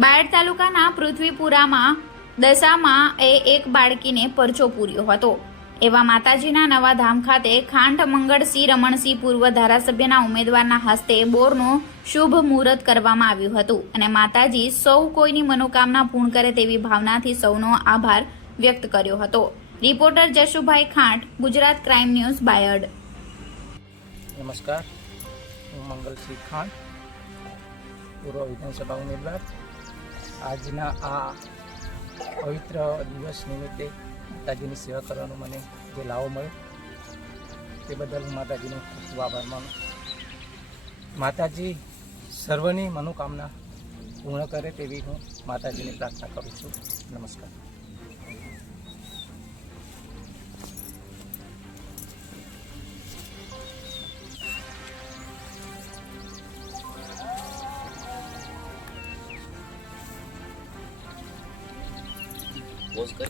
બાયડ તાલુકાના પૃથ્વીપુરામાં દશામાં એ એક બાળકીને પરચો પૂર્યો હતો. એવા માતાજીના નવા ધામ ખાતે ખાંઠ મંગળસિંહ રમણસિંહ પૂર્વ ધારાસભ્યના ઉમેદવારના હસ્તે બોરનું શુભ મુહૂર્ત કરવામાં આવ્યું હતું અને માતાજી સૌ કોઈની મનોકામના પૂર્ણ કરે તેવી ભાવનાથી સૌનો આભાર વ્યક્ત કર્યો હતો. Reporter Jashubhai Khant, Gujarat crime news, Bayad. નમસ્કાર. હું મંગલસિંહ ખાન પૂર્વ વિધાનસભા ઉમેદવાર. આજના આ પવિત્ર દિવસ નિમિત્તે માતાજીની સેવા કરવાનો મને જે લાવો મળ્યો, તે બદલ હું માતાજીનો ખૂબ ખૂબ આભાર માનું માતાજી સર્વની મનોકામના પૂર્ણ કરે તેવી હું માતાજીની પ્રાર્થના કરું છું. નમસ્કાર. плоская.